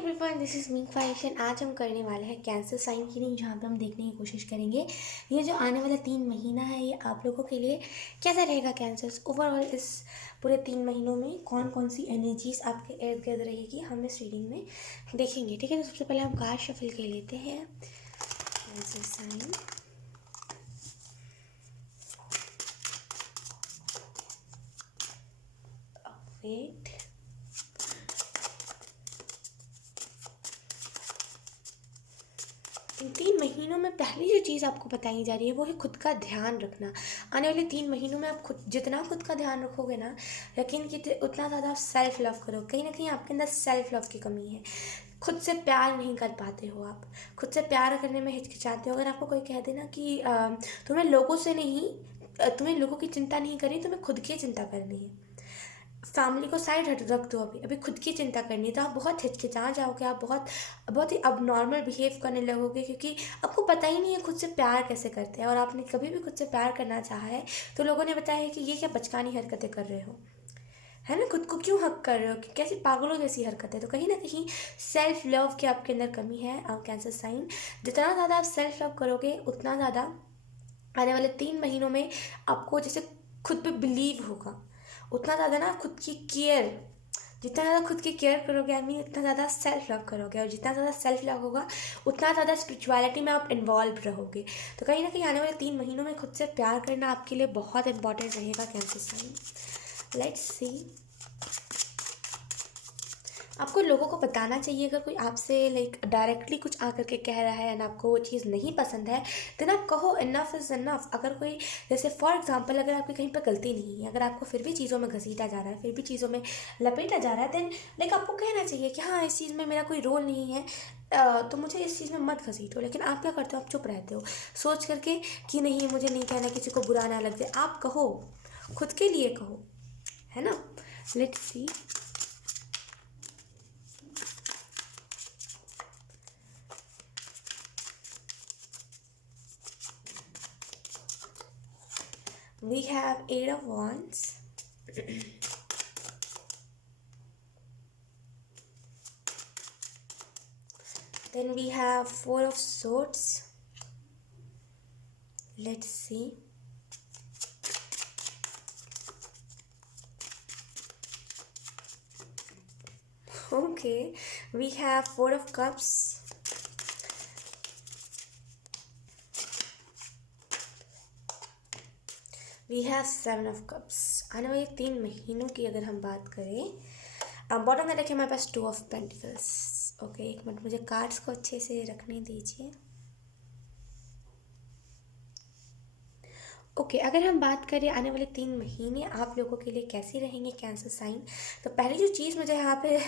Everyone, this is me फाइशन। आज हम करने वाले हैं कैंसर साइन की रीडिंग, जहाँ पे हम देखने की कोशिश करेंगे ये जो आने वाला 3 महीना है ये आप लोगों के लिए कैसा रहेगा। कैंसर्स ओवरऑल इस पूरे 3 महीनों में कौन कौन सी एनर्जीज आपके इर्द गिर्द रहेगी हम इस रीडिंग में देखेंगे। ठीक है, तो सबसे पहले हम कार्ड शफल कर लेते हैं। कैंसर साइन, वेट, इन 3 महीनों में पहली जो चीज़ आपको बताई जा रही है वो है खुद का ध्यान रखना। आने वाले 3 महीनों में आप खुद जितना खुद का ध्यान रखोगे ना, यकीन कीजिए उतना ज़्यादा आप सेल्फ लव करो। कहीं ना कहीं आपके अंदर सेल्फ लव की कमी है। खुद से प्यार नहीं कर पाते हो आप, खुद से प्यार करने में हिचकिचाते हो। अगर आपको कोई कह देना कि तुम्हें लोगों से नहीं, तुम्हें लोगों की चिंता नहीं करनी, तुम्हें खुद की चिंता करनी है। फैमिली को साइड हट रख दो, अभी अभी खुद की चिंता करनी है, तो आप बहुत हिचकिचा जाओगे, आप बहुत बहुत ही अब नॉर्मल बिहेव करने लगोगे, क्योंकि आपको पता ही नहीं है खुद से प्यार कैसे करते हैं। और आपने कभी भी खुद से प्यार करना चाहा है तो लोगों ने बताया है कि ये क्या बचकानी हरकतें कर रहे हो, है ना, खुद को क्यों हक कर रहे हो, कि कैसी पागलों जैसी हरकत है। तो कहीं ना कहीं सेल्फ लव की आपके अंदर कमी है। और कैंसर साइन, जितना ज़्यादा आप सेल्फ लव करोगे उतना ज़्यादा आने वाले 3 महीनों में आपको जैसे खुद पे बिलीव होगा, उतना ज़्यादा ना खुद की केयर, जितना ज़्यादा खुद की केयर करोगे आई मीन उतना ज़्यादा सेल्फ लव करोगे, और जितना ज़्यादा सेल्फ लव होगा उतना ज़्यादा स्पिरिचुअलिटी में आप इन्वॉल्व रहोगे। तो कहीं ना कहीं आने वाले 3 महीनों में खुद से प्यार करना आपके लिए बहुत इंपॉर्टेंट रहेगा कैंसर साइन। लेट्स सी, आपको लोगों को बताना चाहिए। अगर कोई आपसे लाइक डायरेक्टली कुछ आकर के कह रहा है एंड आपको वो चीज़ नहीं पसंद है, देन आप कहो इनफ इज़ इनफ। अगर कोई जैसे फॉर एग्जांपल अगर आपकी कहीं पर गलती नहीं है, अगर आपको फिर भी चीज़ों में घसीटा जा रहा है, फिर भी चीज़ों में लपेटा जा रहा है, देन लाइक आपको कहना चाहिए कि हाँ इस चीज़ में मेरा कोई रोल नहीं है, तो मुझे इस चीज़ में मत घसीटो। लेकिन आप क्या करते हो, आप चुप रहते हो सोच करके कि नहीं मुझे नहीं कहना, किसी को बुरा ना लग जाए। आप कहो, खुद के लिए कहो, है ना। Let's see, we have 8 of Wands, then we have 4 of Swords. Let's see, okay, we have 4 of Cups, we have 7 of Cups। आने वाले 3 महीनों की अगर हम बात करें, बॉटम में देखिए हमारे पास 2 of Pentacles। ओके, एक मिनट मुझे कार्ड्स को अच्छे से रखने दीजिए। ओके, अगर हम बात करें आने वाले 3 महीने आप लोगों के लिए कैसे रहेंगे कैंसर साइन, तो पहली जो चीज़ मुझे यहाँ पे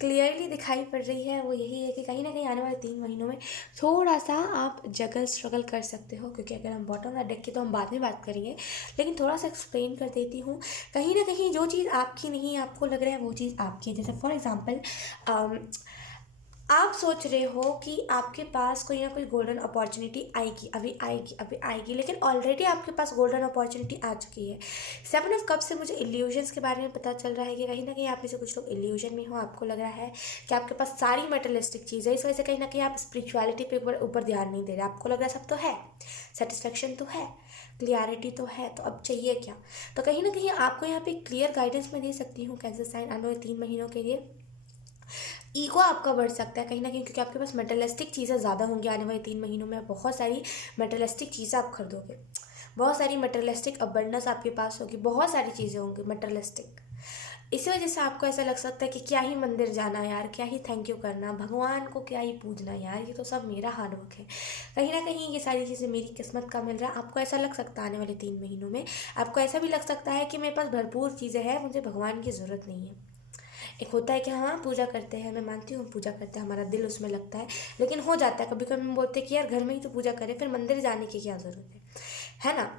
क्लियरली दिखाई पड़ रही है वो यही है कि कहीं ना कहीं आने वाले 3 महीनों में थोड़ा सा आप स्ट्रगल कर सकते हो। क्योंकि अगर हम बॉटम ऑफ द डेक की तो हम बाद में बात करेंगे, लेकिन थोड़ा सा एक्सप्लेन कर देती हूँ। कहीं ना कहीं जो चीज़ आपकी नहीं आपको लग रहा है वो चीज़ आपकी है। जैसे फॉर एग्ज़ाम्पल आप सोच रहे हो कि आपके पास कोई ना कोई गोल्डन अपॉर्चुनिटी आएगी, अभी आएगी, अभी आएगी, लेकिन ऑलरेडी आपके पास गोल्डन अपॉर्चुनिटी आ चुकी है। 7 of Cups से मुझे इल्यूजन्स के बारे में पता चल रहा है कि कहीं ना कहीं आप में से कुछ लोग इल्यूजन में हो। आपको लग रहा है कि आपके पास सारी मेटलिस्टिक चीज़ है, इस वजह से कहीं ना कहीं आप स्पिरिचुअलिटी पे ऊपर ध्यान नहीं दे रहे। आपको लग रहा है सब तो है, सेटिस्फेक्शन तो है, क्लियरिटी तो है, तो अब चाहिए क्या। तो कहीं ना कहीं आपको यहाँ पे क्लियर गाइडेंस मैं दे सकती हूँ कैंसर साइन आने वाले 3 महीनों के लिए। ईगो आपका बढ़ सकता है कहीं ना कहीं, क्योंकि आपके पास मेटलिस्टिक चीज़ें ज़्यादा होंगी आने वाले 3 महीनों में। बहुत सारी मेटलिस्टिक चीज़ें आप खरीदोगे, बहुत सारी मेटलिस्टिक अबंडेंस आपके पास होगी, बहुत सारी चीज़ें होंगी मेटलिस्टिक। इसी वजह से आपको ऐसा लग सकता है कि क्या ही मंदिर जाना यार, क्या ही थैंक यू करना, भगवान को क्या ही पूजना यार, ये तो सब मेरा हार्डवर्क है। कहीं ना कहीं ये सारी चीज़ें मेरी किस्मत का मिल रहा है। आपको ऐसा लग सकता है आने वाले 3 महीनों में, आपको ऐसा भी लग सकता है कि मेरे पास भरपूर चीज़ें हैं, मुझे भगवान की ज़रूरत नहीं है। एक होता है कि हाँ पूजा करते हैं, मैं मानती हूँ पूजा करते हैं, हमारा दिल उसमें लगता है, लेकिन हो जाता है कभी कभी हम बोलते हैं कि यार घर में ही तो पूजा करें, फिर मंदिर जाने की क्या ज़रूरत है ना।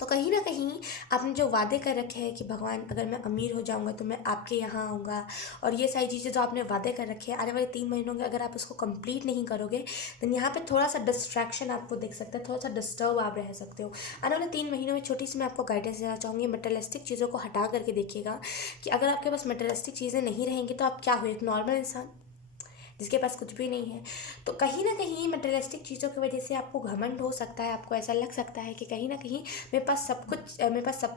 तो कहीं ना कहीं आपने जो वादे कर रखे हैं कि भगवान अगर मैं अमीर हो जाऊंगा तो मैं आपके यहाँ आऊँगा, और ये सारी चीज़ें जो आपने वादे कर रखे हैं आने वाले 3 महीनों के अगर आप उसको कंप्लीट नहीं करोगे, तो यहाँ पे थोड़ा सा डिस्ट्रैक्शन आपको दिख सकता है, थोड़ा सा डिस्टर्ब आप रह सकते हो। आने वाले 3 महीनों में छोटी सी मैं आपको गाइडेंस देना चाहूँगी। मटेरियलिस्टिक चीज़ों को हटा करके देखिएगा कि अगर आपके पास मटेरियलिस्टिक चीज़ें नहीं रहेंगी तो आप क्या हो, एक नॉर्मल इंसान, जिसके पास कुछ भी नहीं है। तो कहीं ना कहीं मटेरियलिस्टिक चीज़ों की वजह से आपको घमंड हो सकता है, आपको ऐसा लग सकता है कि कहीं ना कहीं मेरे पास सब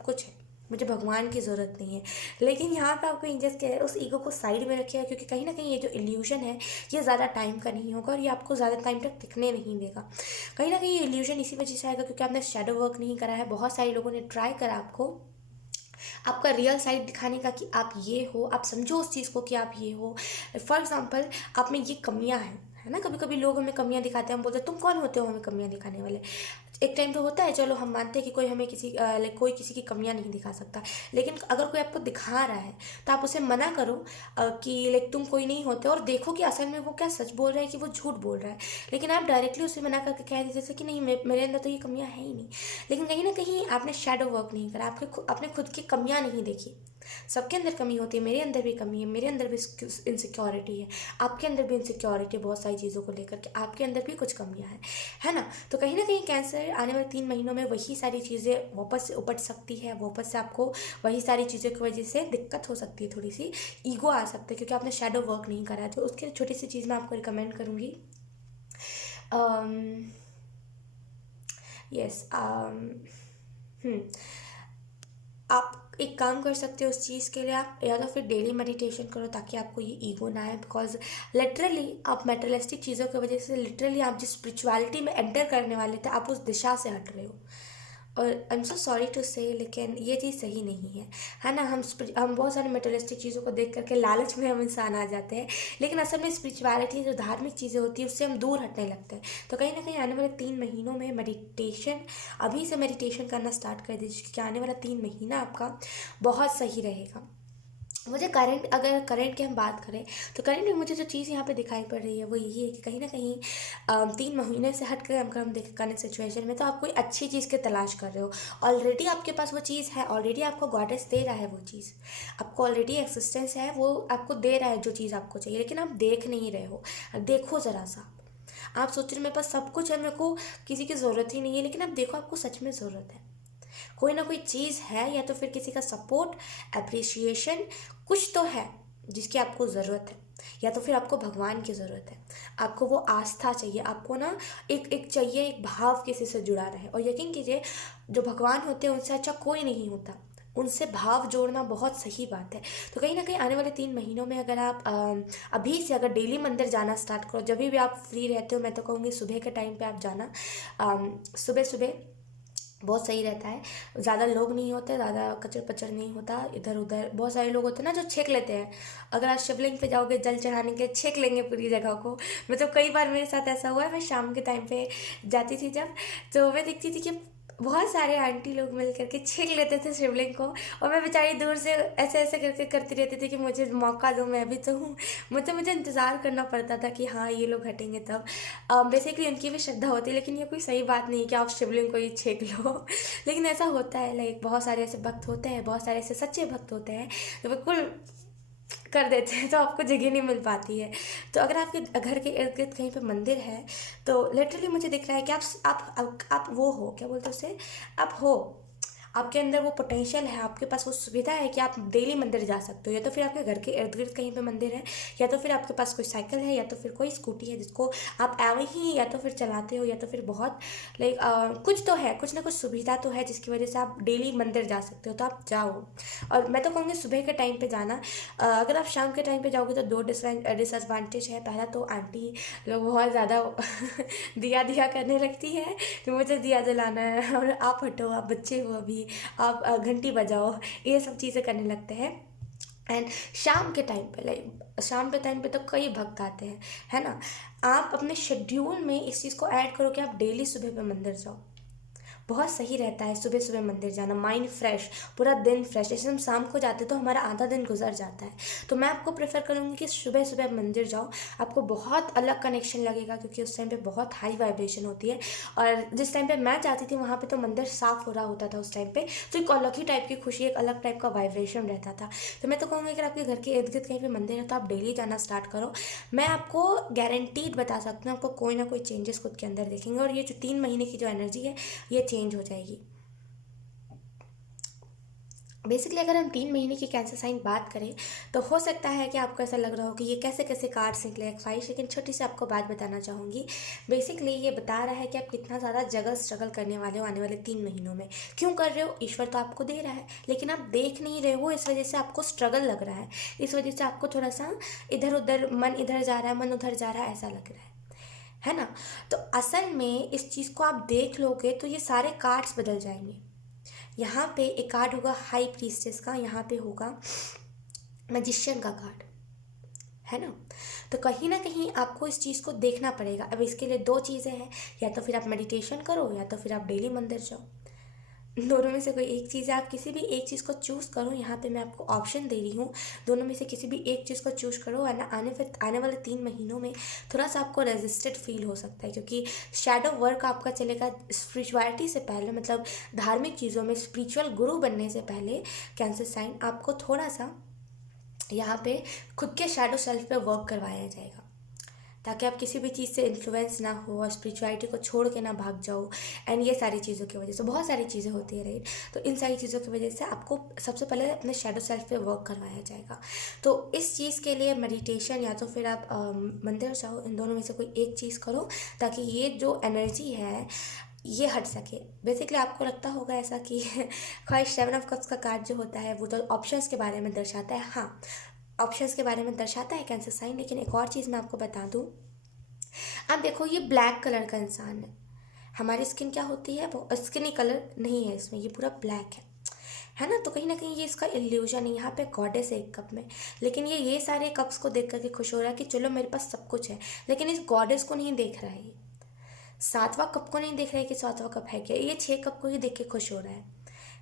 कुछ है, मुझे भगवान की ज़रूरत नहीं है। लेकिन यहाँ पे आपको एंजल्स क्या है, उस ईगो को साइड में रखिएगा, क्योंकि कहीं ना कहीं ये जो इल्यूजन है ये ज़्यादा टाइम का नहीं होगा और ये आपको ज़्यादा टाइम तक टिकने नहीं देगा। कहीं ना कहीं ये इल्यूजन इसी वजह से आएगा क्योंकि आपने शेडो वर्क नहीं करा है। बहुत सारे लोगों ने ट्राई करा आपको आपका रियल साइड दिखाने का कि आप ये हो, आप समझो उस चीज़ को कि आप ये हो। फॉर एग्जांपल आप में ये कमियां हैं, है ना। कभी कभी लोग हमें कमियां दिखाते हैं, हम बोलते हैं तुम कौन होते हो हमें कमियां दिखाने वाले। एक टाइम तो होता है, चलो हम मानते हैं कि कोई हमें कोई किसी की कमियां नहीं दिखा सकता, लेकिन अगर कोई आपको दिखा रहा है तो आप उसे मना करो कि लाइक तुम कोई नहीं होते, और देखो कि असल में वो क्या सच बोल रहा है कि वो झूठ बोल रहा है। लेकिन आप डायरेक्टली उसे मना करके कह देते थे कि नहीं, मेरे अंदर तो ये कमियां है ही नहीं। लेकिन कहीं ना कहीं आपने शैडो वर्क नहीं करा, आपने खुद की कमियां नहीं देखी। सबके अंदर कमी होती है, मेरे अंदर भी कमी है, मेरे अंदर भी इनसिक्योरिटी है, आपके अंदर भी इनसिक्योरिटी है बहुत सारी चीज़ों को लेकर के, आपके अंदर भी कुछ कमियां हैं, है ना। तो कहीं ना कहीं कैंसर आने वाले 3 महीनों में वही सारी चीज़ें वापस से उपट सकती है, वापस से आपको वही सारी चीज़ों की वजह से दिक्कत हो सकती है, थोड़ी सी ईगो आ सकती है क्योंकि आपने शेडो वर्क नहीं करा है। तो उसके छोटी सी चीज़ मैं आपको रिकमेंड करूँगी। यस, आप एक काम कर सकते हो उस चीज़ के लिए, आप या तो फिर डेली मेडिटेशन करो ताकि आपको ये ईगो ना आए। बिकॉज लिटरली आप मेटेरियलिस्टिक चीज़ों की वजह से लिटरली आप जिस स्पिरिचुअलिटी में एंटर करने वाले थे आप उस दिशा से हट रहे हो। और I am so sorry to say, लेकिन ये चीज़ सही नहीं है ना। हम बहुत सारे मटेरियलिस्टिक चीज़ों को देख करके लालच में हम इंसान आ जाते हैं, लेकिन असल में स्पिरिचुअलिटी जो धार्मिक चीज़ें होती है उससे हम दूर हटने लगते हैं। तो कहीं ना कहीं आने वाले 3 महीनों में मेडिटेशन, अभी से मेडिटेशन करना स्टार्ट कर दीजिए क्योंकि आने वाला 3 महीना आपका बहुत सही रहेगा। मुझे अगर करंट की हम बात करें तो करंट में मुझे जो चीज़ यहाँ पे दिखाई पड़ रही है वो यही है कि कहीं ना कहीं 3 महीने से हट कर हम देख करंट सिचुएशन में तो आप कोई अच्छी चीज़ की तलाश कर रहे हो। ऑलरेडी आपके पास वो चीज़ है, ऑलरेडी आपको गॉडेस दे रहा है वो चीज़, आपको ऑलरेडी एक्सिस्टेंस है, वो आपको दे रहा है जो चीज़ आपको चाहिए, लेकिन आप देख नहीं रहे हो। देखो ज़रा सा, आप सोच रहे हो मेरे पास सब कुछ है, मेरे को किसी की ज़रूरत ही नहीं है, लेकिन आप देखो आपको सच में ज़रूरत है। कोई ना कोई चीज़ है, या तो फिर किसी का सपोर्ट, अप्रिसिएशन, कुछ तो है जिसकी आपको ज़रूरत है, या तो फिर आपको भगवान की ज़रूरत है, आपको वो आस्था चाहिए, आपको ना एक चाहिए, एक भाव किसी से जुड़ा रहे। और यकीन कीजिए जो भगवान होते हैं उनसे अच्छा कोई नहीं होता, उनसे भाव जोड़ना बहुत सही बात है। तो कहीं ना कहीं आने वाले 3 महीनों में अगर आप अभी से अगर डेली मंदिर जाना स्टार्ट करो, जब भी आप फ्री रहते हो, मैं तो कहूँगी सुबह के टाइम पे आप जाना। सुबह सुबह बहुत सही रहता है, ज़्यादा लोग नहीं होते, ज़्यादा कचर पचर नहीं होता इधर उधर। बहुत सारे लोग होते हैं ना जो छेक लेते हैं, अगर आप शिवलिंग पे जाओगे जल चढ़ाने के लिए छेक लेंगे पूरी जगह को। मतलब कई बार मेरे साथ ऐसा हुआ है, मैं शाम के टाइम पे जाती थी जब, तो मैं देखती थी कि बहुत सारे आंटी लोग मिल करके छेक लेते थे शिवलिंग को, और मैं बेचारी दूर से ऐसे ऐसे करके करती रहती थी कि मुझे मौका दो, मैं भी तो हूँ। मतलब मुझे इंतज़ार करना पड़ता था कि हाँ ये लोग हटेंगे तब। बेसिकली उनकी भी श्रद्धा होती है, लेकिन ये कोई सही बात नहीं है कि आप शिवलिंग को ही छेक लो। लेकिन ऐसा होता है, लाइक बहुत सारे ऐसे भक्त होते हैं, बहुत सारे ऐसे सच्चे भक्त होते हैं जो बिल्कुल कर देते हैं, तो आपको जगह नहीं मिल पाती है। तो अगर आपके घर के इर्द गिर्द कहीं पे मंदिर है तो लिटरली मुझे दिख रहा है कि आप वो हो, क्या बोलते हैं उसे, आप हो, आपके अंदर वो पोटेंशियल है, आपके पास वो सुविधा है कि आप डेली मंदिर जा सकते हो। या तो फिर आपके घर के इर्द गिर्द कहीं पे मंदिर है, या तो फिर आपके पास कोई साइकिल है, या तो फिर कोई स्कूटी है जिसको आप एवं ही या तो फिर चलाते हो, या तो फिर बहुत लाइक कुछ तो है, कुछ ना कुछ सुविधा तो है जिसकी वजह से आप डेली मंदिर जा सकते हो, तो आप जाओ। और मैं तो कहूँगी सुबह के टाइम पे जाना। अगर आप शाम के टाइम पे जाओगे तो दो डिसएडवांटेज है। पहला तो आंटी लोग बहुत ज़्यादा दिया दिया करने लगती है कि मुझे दिया जलाना है, और आप हटो, आप बच्चे हो अभी, आप घंटी बजाओ, ये सब चीज़ें करने लगते हैं। एंड शाम के टाइम पे, लाइक शाम के टाइम पे तो कई भक्त आते हैं, है ना। आप अपने शेड्यूल में इस चीज़ को ऐड करो कि आप डेली सुबह पे मंदिर जाओ, बहुत सही रहता है सुबह सुबह मंदिर जाना। माइंड फ्रेश, पूरा दिन फ्रेश। जैसे हम शाम को जाते तो हमारा आधा दिन गुजर जाता है। तो मैं आपको प्रेफर करूँगी कि सुबह सुबह मंदिर जाओ, आपको बहुत अलग कनेक्शन लगेगा क्योंकि उस टाइम पे बहुत हाई वाइब्रेशन होती है। और जिस टाइम पे मैं जाती थी वहाँ पे तो मंदिर साफ़ हो रहा होता था उस टाइम पे, तो एक अलग ही टाइप की खुशी, एक अलग टाइप का वाइब्रेशन रहता था। तो मैं तो कहूँगी अगर आपके घर के इर्द गिर्द कहीं पे मंदिर है तो आप डेली जाना स्टार्ट करो। मैं आपको गारंटीड बता सकती हूँ, आपको कोई ना कोई चेंजेस खुद के अंदर देखेंगे, और ये जो 3 महीने की जो एनर्जी है ये चेंज हो जाएगी। बेसिकली अगर हम 3 महीने की कैंसर साइन बात करें तो हो सकता है कि आपको ऐसा लग रहा हो कि ये कैसे कैसे कार्ड्स निकले ख्वाहिश, लेकिन छोटी सी आपको बात बताना चाहूँगी। बेसिकली ये बता रहा है कि आप कितना ज़्यादा जगह स्ट्रगल करने वाले हो आने वाले 3 महीनों में। क्यों कर रहे हो? ईश्वर तो आपको दे रहा है, लेकिन आप देख नहीं रहे हो, इस वजह से आपको स्ट्रगल लग रहा है। इस वजह से आपको थोड़ा सा इधर उधर, मन इधर जा रहा है, मन उधर जा रहा है, ऐसा लग रहा है ना? तो असल में इस चीज़ को आप देख लोगे तो ये सारे कार्ड्स बदल जाएंगे। यहाँ पे एक कार्ड होगा हाई प्रीस्टेस का, यहाँ पे होगा मैजिशियन का कार्ड, है ना? तो कहीं ना कहीं आपको इस चीज़ को देखना पड़ेगा। अब इसके लिए दो चीज़ें हैं, या तो फिर आप मेडिटेशन करो या तो फिर आप डेली मंदिर जाओ। दोनों में से कोई एक चीज़ है, आप किसी भी एक चीज़ को चूज़ करो। यहाँ पे मैं आपको ऑप्शन दे रही हूँ, दोनों में से किसी भी एक चीज़ को चूज़ करो, वरना आने वाले 3 महीनों में थोड़ा सा आपको रेजिस्टेड फील हो सकता है, क्योंकि शैडो वर्क आपका चलेगा स्पिरिचुअलिटी से पहले, मतलब धार्मिक चीज़ों में स्पिरिचुअल गुरु बनने से पहले कैंसर साइन आपको थोड़ा सा यहाँ पे खुद के शैडो सेल्फ पे वर्क करवाया जाएगा, ताकि आप किसी भी चीज़ से इन्फ्लुएंस ना हो और स्पिरिचुअलिटी को छोड़ के ना भाग जाओ। एंड ये सारी चीज़ों की वजह से बहुत सारी चीज़ें होती है, राइट? तो इन सारी चीज़ों की वजह से आपको सबसे पहले अपने शैडो सेल्फ पे वर्क करवाया जाएगा। तो इस चीज़ के लिए मेडिटेशन या तो फिर आप मंदिर जाओ, इन दोनों में से कोई एक चीज़ करो, ताकि ये जो एनर्जी है ये हट सके। बेसिकली आपको लगता होगा ऐसा कि ख्वाहिश 7 ऑफ कप्स का कार्ड जो होता है वो तो ऑप्शंस के बारे में दर्शाता है। हाँ, ऑप्शंस के बारे में दर्शाता है कैंसर साइन, लेकिन एक और चीज़ मैं आपको बता दूँ। अब देखो, ये ब्लैक कलर का इंसान है। हमारी स्किन क्या होती है, वो स्किनी कलर नहीं है इसमें, ये पूरा ब्लैक है ना? तो कहीं ना कहीं ये इसका इल्यूजन है। यहाँ पे गॉडेस है एक कप में, लेकिन ये सारे कप्स को देख करके खुश हो रहा है कि चलो मेरे पास सब कुछ है, लेकिन इस गॉडेस को नहीं देख रहा है। ये 7वां कप को नहीं देख रहा है कि 7वां कप है क्या, ये 6 कप को ही देख के खुश हो रहा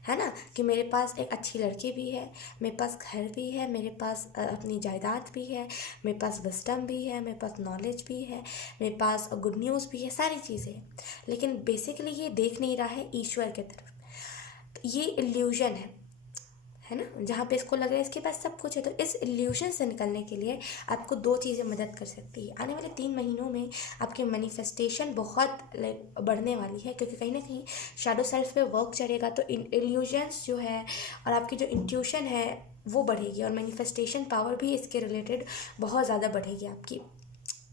है ना? कि मेरे पास एक अच्छी लड़की भी है, मेरे पास घर भी है, मेरे पास अपनी जायदाद भी है, मेरे पास विजडम भी है, मेरे पास नॉलेज भी है, मेरे पास गुड न्यूज़ भी है, सारी चीज़ें हैं। लेकिन बेसिकली ये देख नहीं रहा है ईश्वर की तरफ। तो ये इल्यूजन है ना? जहाँ पे इसको लग रहा है इसके पास सब कुछ है। तो इस इल्यूशन से निकलने के लिए आपको दो चीज़ें मदद कर सकती है। आने वाले 3 महीनों में आपकी मैनिफेस्टेशन बहुत लाइक बढ़ने वाली है, क्योंकि कहीं ना कहीं शैडो सेल्फ पे वर्क चलेगा, तो इल्यूजन्स जो है और आपकी जो इंट्यूशन है वो बढ़ेगी, और मैनिफेस्टेशन पावर भी इसके रिलेटेड बहुत ज़्यादा बढ़ेगी आपकी।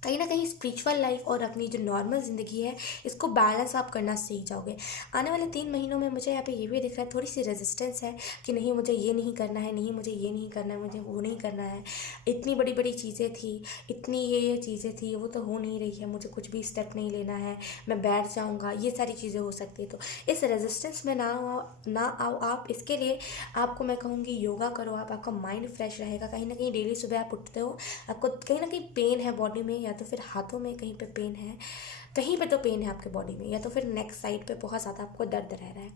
कहीं ना कहीं स्पिरिचुअल लाइफ और अपनी जो नॉर्मल ज़िंदगी है इसको बैलेंस आप करना सीख जाओगे। आने वाले 3 महीनों में मुझे यहाँ पे ये भी दिख रहा है, थोड़ी सी रेजिस्टेंस है कि नहीं मुझे ये नहीं करना है, नहीं मुझे ये नहीं करना है, मुझे वो नहीं करना है। इतनी बड़ी बड़ी चीज़ें थी, इतनी ये चीज़ें थी, वो तो हो नहीं रही है, मुझे कुछ भी स्टेप नहीं लेना है, मैं बैठ जाऊँगा, ये सारी चीज़ें हो सकती है। तो इस रेजिस्टेंस में ना आओ आप। इसके लिए आपको मैं कहूँगी योगा करो आप, आपका माइंड फ्रेश रहेगा। कहीं ना कहीं डेली सुबह आप उठते हो, आपको कहीं ना कहीं पेन है बॉडी में, या तो फिर हाथों में कहीं पे पेन है, कहीं पे तो पेन है आपके बॉडी में, या तो फिर नेक साइड पे बहुत ज़्यादा आपको दर्द रह रहा है।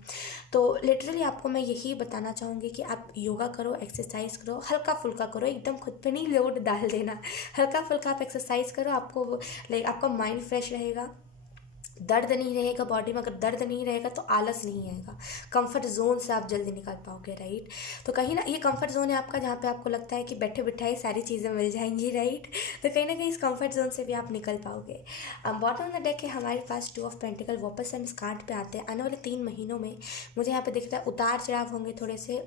तो लिटरली आपको मैं यही बताना चाहूँगी कि आप योगा करो, एक्सरसाइज करो, हल्का फुल्का करो, एकदम खुद पे नहीं लोड डाल देना। हल्का फुल्का आप एक्सरसाइज करो, आपको लाइक आपका माइंड फ्रेश रहेगा, दर्द नहीं रहेगा बॉडी में। अगर दर्द नहीं रहेगा तो आलस नहीं आएगा, कंफर्ट जोन से आप जल्दी निकल पाओगे, राइट? तो कहीं ना ये कंफर्ट जोन है आपका, जहाँ पे आपको लगता है कि बैठे बिठाए सारी चीज़ें मिल जाएंगी, राइट? तो कहीं ना कहीं इस कंफर्ट जोन से भी आप निकल पाओगे। अब बॉटम ऑफ द डेक है हमारे पास 2 ऑफ पेंटिकल। वापस हम इस कार्ड पे आते हैं। आने वाले 3 महीनों में मुझे यहाँ पे दिख रहा है उतार चढ़ाव होंगे, थोड़े से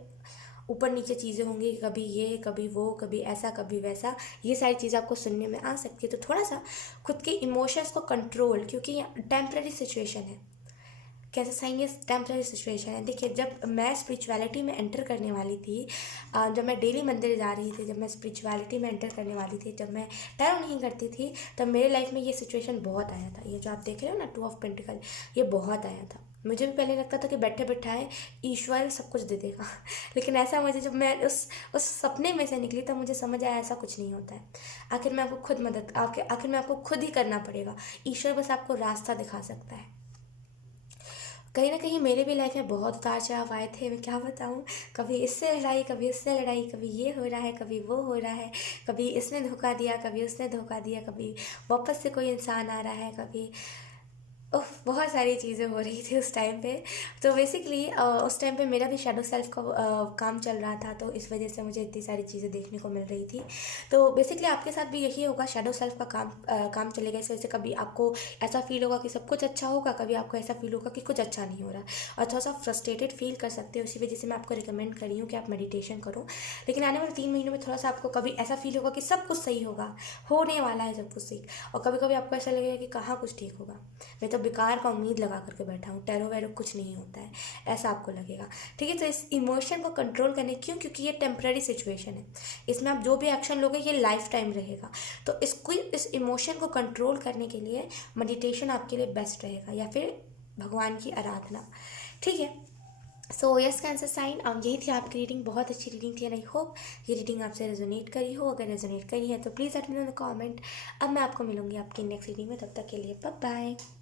ऊपर नीचे चीज़ें होंगी, कभी ये कभी वो, कभी ऐसा कभी वैसा, ये सारी चीज़ें आपको सुनने में आ सकती है। तो थोड़ा सा खुद के इमोशंस को कंट्रोल, क्योंकि ये टेम्प्रेरी सिचुएशन है। कैसे साइन, ये टेम्प्रेरी सिचुएशन है। देखिए, जब मैं स्पिरिचुअलिटी में एंटर करने वाली थी, जब मैं डेली मंदिर जा रही थी, जब मैं स्पिरिचुअलिटी में एंटर करने वाली थी, जब मैं टैरो नहीं करती थी, तब मेरे लाइफ में ये सिचुएशन बहुत आया था। ये जो आप देख रहे हो ना 2 ऑफ पेंटिकल, ये बहुत आया था। मुझे भी पहले लगता था कि बैठे बिठाए ईश्वर सब कुछ दे देगा। लेकिन ऐसा मुझे, जब मैं उस सपने में से निकली तब मुझे समझ आया ऐसा कुछ नहीं होता है। आखिर में आपको खुद आखिर में आपको खुद ही करना पड़ेगा। ईश्वर बस आपको रास्ता दिखा सकता है। कहीं ना कहीं मेरे भी लाइफ में बहुत उतार चढ़ाव आए थे, मैं क्या बताऊँ। कभी इससे लड़ाई, कभी उससे लड़ाई, कभी ये हो रहा है, कभी वो हो रहा है, कभी इसने धोखा दिया, कभी उसने धोखा दिया, कभी वापस से कोई इंसान आ रहा है, कभी बहुत सारी चीज़ें हो रही थी उस टाइम पे। तो बेसिकली उस टाइम पे मेरा भी शैडो सेल्फ का काम चल रहा था, तो इस वजह से मुझे इतनी सारी चीज़ें देखने को मिल रही थी। तो बेसिकली आपके साथ भी यही होगा, शैडो सेल्फ का काम चलेगा। इस वजह से कभी आपको ऐसा फील होगा कि सब कुछ अच्छा होगा, कभी आपको ऐसा फील होगा कि कुछ अच्छा नहीं हो रहा और थोड़ा सा फ्रस्ट्रेटेड फील कर सकते हो। इसी वजह से मैं आपको रिकमेंड करी हूँ कि आप मेडिटेशन करो। लेकिन आने वाले 3 महीनों में थोड़ा सा आपको कभी ऐसा फील होगा कि सब कुछ सही होगा, होने वाला है सब कुछ सही, और कभी कभी आपको ऐसा लगेगा कि कहाँ कुछ ठीक होगा, मैं तो बेकार का उम्मीद लगा करके बैठा हूँ, टैरो वैरो कुछ नहीं होता है, ऐसा आपको लगेगा। ठीक है, तो इस इमोशन को कंट्रोल करने, क्यों, क्योंकि ये टेम्प्रेरी सिचुएशन है, इसमें आप जो भी एक्शन लोगे ये लाइफ टाइम रहेगा। तो इस इमोशन को कंट्रोल करने के लिए मेडिटेशन आपके लिए बेस्ट रहेगा, या फिर भगवान की आराधना। ठीक है। सो यस कैंसर साइन, यही थी आपकी रीडिंग। बहुत अच्छी रीडिंग थी एंड आई होप ये रीडिंग आपसे रेजोनेट करी हो। अगर रेजोनेट करी है तो please let me know in the comment. अब मैं आपको मिलूंगी आपकी नेक्स्ट रीडिंग में, तब तक के लिए बाय बाय।